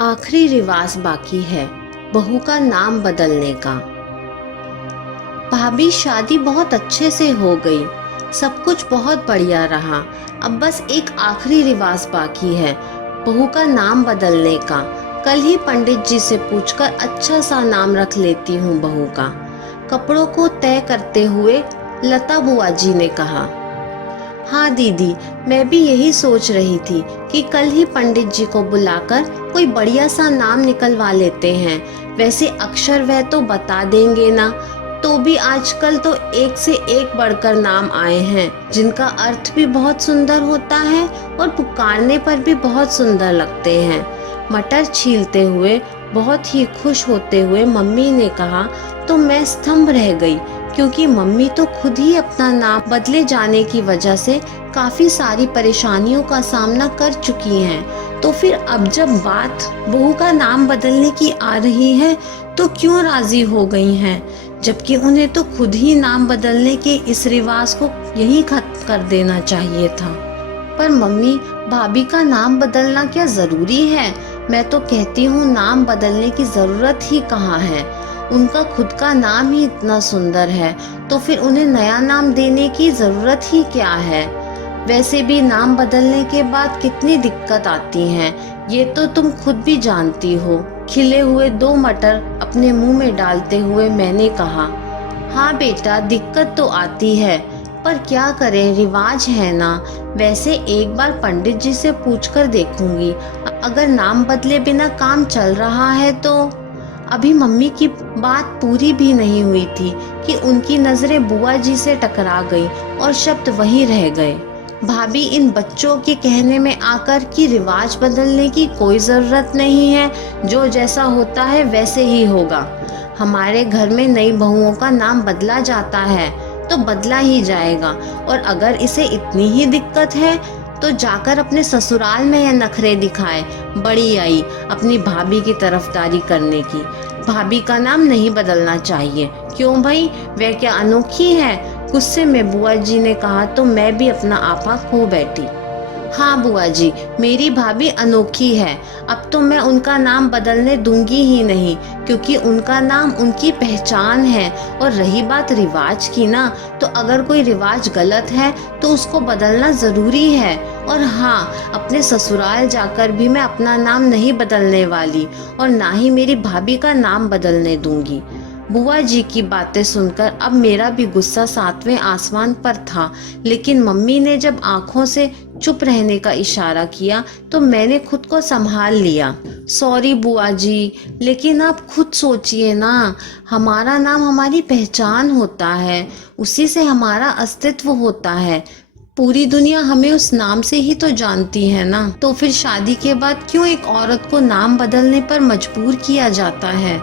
आखिरी रिवाज बाकी है, बहू का नाम बदलने का। भाभी शादी बहुत अच्छे से हो गई, सब कुछ बहुत बढ़िया रहा। अब बस एक आखिरी रिवाज बाकी है, बहू का नाम बदलने का। कल ही पंडित जी से पूछकर अच्छा सा नाम रख लेती हूँ बहू का। कपड़ों को तय करते हुए लता बुआ जी ने कहा। हाँ दीदी, मैं भी यही सोच रही थी कि कल ही पंडित जी को बुलाकर कोई बढ़िया सा नाम निकलवा लेते हैं। वैसे अक्षर वह तो बता देंगे ना, तो भी आजकल तो एक से एक बढ़कर नाम आए हैं जिनका अर्थ भी बहुत सुंदर होता है और पुकारने पर भी बहुत सुंदर लगते हैं। मटर छीलते हुए बहुत ही खुश होते हुए मम्मी ने कहा तो मैं स्तंभ रह गई, क्योंकि मम्मी तो खुद ही अपना नाम बदले जाने की वजह से काफी सारी परेशानियों का सामना कर चुकी हैं। तो फिर अब जब बात बहू का नाम बदलने की आ रही है तो क्यों राजी हो गई हैं, जबकि उन्हें तो खुद ही नाम बदलने के इस रिवाज को यहीं खत्म कर देना चाहिए था। पर मम्मी, भाभी का नाम बदलना क्या जरूरी है? मैं तो कहती हूँ नाम बदलने की जरूरत ही कहाँ है। उनका खुद का नाम ही इतना सुंदर है, तो फिर उन्हें नया नाम देने की जरूरत ही क्या है? वैसे भी नाम बदलने के बाद कितनी दिक्कत आती हैं, ये तो तुम खुद भी जानती हो। खिले हुए 2 मटर अपने मुंह में डालते हुए मैंने कहा। हाँ बेटा, दिक्कत तो आती है, पर क्या करें, रिवाज है ना। वैसे एक बार पंडित जी से पूछकर देखूंगी, अगर नाम बदले बिना काम चल रहा है तो। अभी मम्मी की बात पूरी भी नहीं हुई थी कि उनकी नजरें बुआ जी से टकरा गई और शब्द वहीं रह गए। भाभी, इन बच्चों के कहने में आकर कि रिवाज बदलने की कोई जरूरत नहीं है, जो जैसा होता है वैसे ही होगा। हमारे घर में नई बहुओं का नाम बदला जाता है तो बदला ही जाएगा, और अगर इसे इतनी ही दिक्कत है तो जाकर अपने ससुराल में यह नखरे दिखाए। बड़ी आई अपनी भाभी की तरफदारी करने की। भाभी का नाम नहीं बदलना चाहिए। क्यों भाई, वह क्या अनोखी है? गुस्से में बुआ जी ने कहा तो मैं भी अपना आपा खो बैठी। हाँ बुआ जी, मेरी भाभी अनोखी है। अब तो मैं उनका नाम बदलने दूंगी ही नहीं, क्योंकि उनका नाम उनकी पहचान है। और रही बात रिवाज की ना, तो अगर कोई रिवाज गलत है तो उसको बदलना जरूरी है। और हाँ, अपने ससुराल जाकर भी मैं अपना नाम नहीं बदलने वाली, और ना ही मेरी भाभी का नाम बदलने दूंगी। बुआ जी की बातें सुनकर अब मेरा भी गुस्सा 7वें आसमान पर था, लेकिन मम्मी ने जब आंखों से चुप रहने का इशारा किया तो मैंने खुद को संभाल लिया। सॉरी बुआ जी, लेकिन आप खुद सोचिए ना, हमारा नाम हमारी पहचान होता है, उसी से हमारा अस्तित्व होता है। पूरी दुनिया हमें उस नाम से ही तो जानती है ना। तो फिर शादी के बाद क्यों एक औरत को नाम बदलने पर मजबूर किया जाता है?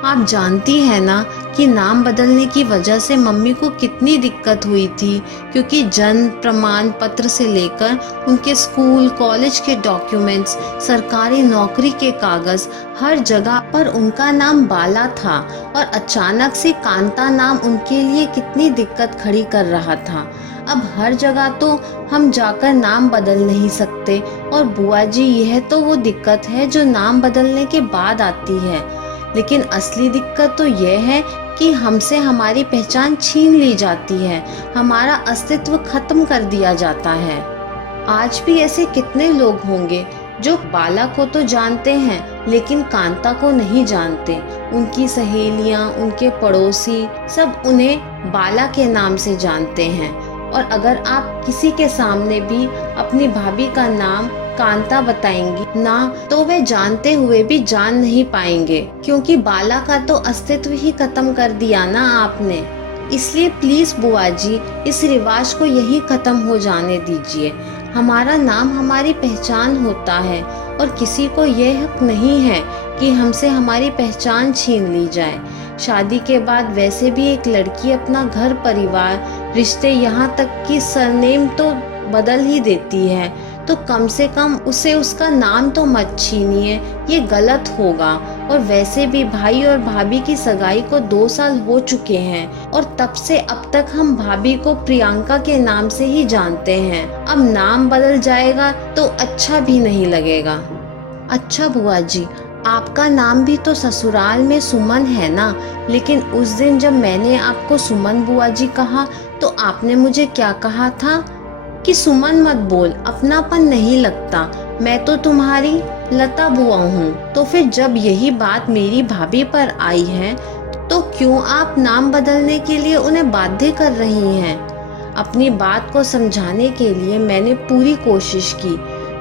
आप जानती हैं ना कि नाम बदलने की वजह से मम्मी को कितनी दिक्कत हुई थी, क्योंकि जन्म प्रमाण पत्र से लेकर उनके स्कूल कॉलेज के डॉक्यूमेंट्स, सरकारी नौकरी के कागज, हर जगह पर उनका नाम बाला था, और अचानक से कांता नाम उनके लिए कितनी दिक्कत खड़ी कर रहा था। अब हर जगह तो हम जाकर नाम बदल नहीं सकते, और बुआ जी, यह तो वो दिक्कत है जो नाम बदलने के बाद आती है। लेकिन असली दिक्कत तो यह है कि हमसे हमारी पहचान छीन ली जाती है, हमारा अस्तित्व खत्म कर दिया जाता है। आज भी ऐसे कितने लोग होंगे जो बाला को तो जानते हैं लेकिन कांता को नहीं जानते। उनकी सहेलियां, उनके पड़ोसी सब उन्हें बाला के नाम से जानते हैं। और अगर आप किसी के सामने भी अपनी भाभी का नाम कांता बताएंगी ना, तो वे जानते हुए भी जान नहीं पाएंगे, क्योंकि बाला का तो अस्तित्व ही खत्म कर दिया ना आपने। इसलिए प्लीज बुआ जी, इस रिवाज को यही खत्म हो जाने दीजिए। हमारा नाम हमारी पहचान होता है, और किसी को यह हक नहीं है कि हमसे हमारी पहचान छीन ली जाए। शादी के बाद वैसे भी एक लड़की अपना घर परिवार, रिश्ते, यहाँ तक कि सरनेम तो बदल ही देती है, तो कम से कम उसे उसका नाम तो मत छीनिए, ये गलत होगा। और वैसे भी भाई और भाभी की सगाई को 2 साल हो चुके हैं, और तब से अब तक हम भाभी को प्रियंका के नाम से ही जानते हैं। अब नाम बदल जाएगा तो अच्छा भी नहीं लगेगा। अच्छा बुआ जी, आपका नाम भी तो ससुराल में सुमन है ना? लेकिन उस दिन जब मैंने आपको सुमन बुआ जी कहा तो आपने मुझे क्या कहा था कि सुमन मत बोल, अपनापन नहीं लगता, मैं तो तुम्हारी लता बुआ हूँ। तो फिर जब यही बात मेरी भाभी पर आई है तो क्यों आप नाम बदलने के लिए उन्हें बाध्य कर रही हैं? अपनी बात को समझाने के लिए मैंने पूरी कोशिश की,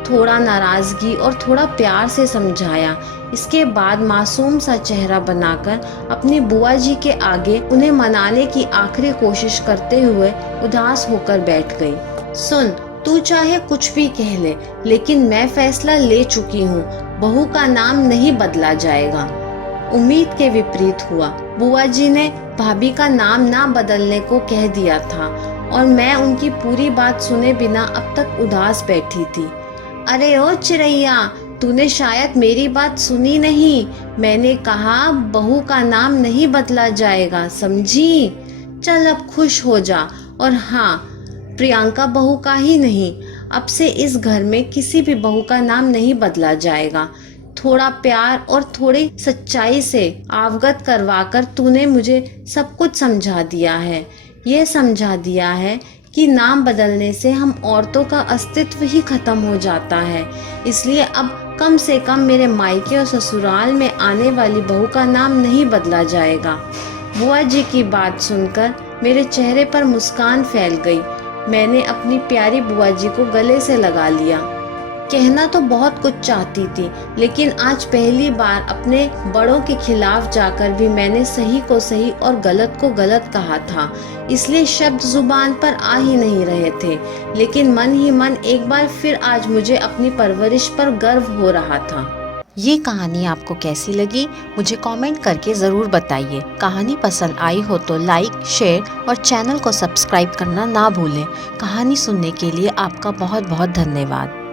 थोड़ा नाराजगी और थोड़ा प्यार से समझाया। इसके बाद मासूम सा चेहरा बनाकर अपनी बुआ जी के आगे उन्हें मनाने की आखिरी कोशिश करते हुए उदास होकर बैठ गई। सुन, तू चाहे कुछ भी कह ले, लेकिन मैं फैसला ले चुकी हूँ, बहू का नाम नहीं बदला जाएगा। उम्मीद के विपरीत हुआ। बुआ जी ने भाभी का नाम ना बदलने को कह दिया था और मैं उनकी पूरी बात सुने बिना अब तक उदास बैठी थी। अरे ओ चिरैया, तूने शायद मेरी बात सुनी नहीं। मैंने कहा बहू का नाम नहीं बदला जाएगा, समझी? चल अब खुश हो जा। और हाँ, प्रियंका बहू का ही नहीं, अब से इस घर में किसी भी बहू का नाम नहीं बदला जाएगा। थोड़ा प्यार और थोड़ी सच्चाई से अवगत करवाकर तूने मुझे सब कुछ समझा दिया है। ये समझा दिया है कि नाम बदलने से हम औरतों का अस्तित्व ही खत्म हो जाता है। इसलिए अब कम से कम मेरे मायके और ससुराल में आने वाली बहू का नाम नहीं बदला जाएगा। बुआ जी की बात सुनकर मेरे चेहरे पर मुस्कान फैल गई। मैंने अपनी प्यारी बुआ जी को गले से लगा लिया। कहना तो बहुत कुछ चाहती थी, लेकिन आज पहली बार अपने बड़ों के खिलाफ जाकर भी मैंने सही को सही और गलत को गलत कहा था। इसलिए शब्द जुबान पर आ ही नहीं रहे थे, लेकिन मन ही मन एक बार फिर आज मुझे अपनी परवरिश पर गर्व हो रहा था। ये कहानी आपको कैसी लगी मुझे कमेंट करके ज़रूर बताइए। कहानी पसंद आई हो तो लाइक, शेयर और चैनल को सब्सक्राइब करना ना भूलें। कहानी सुनने के लिए आपका बहुत बहुत धन्यवाद।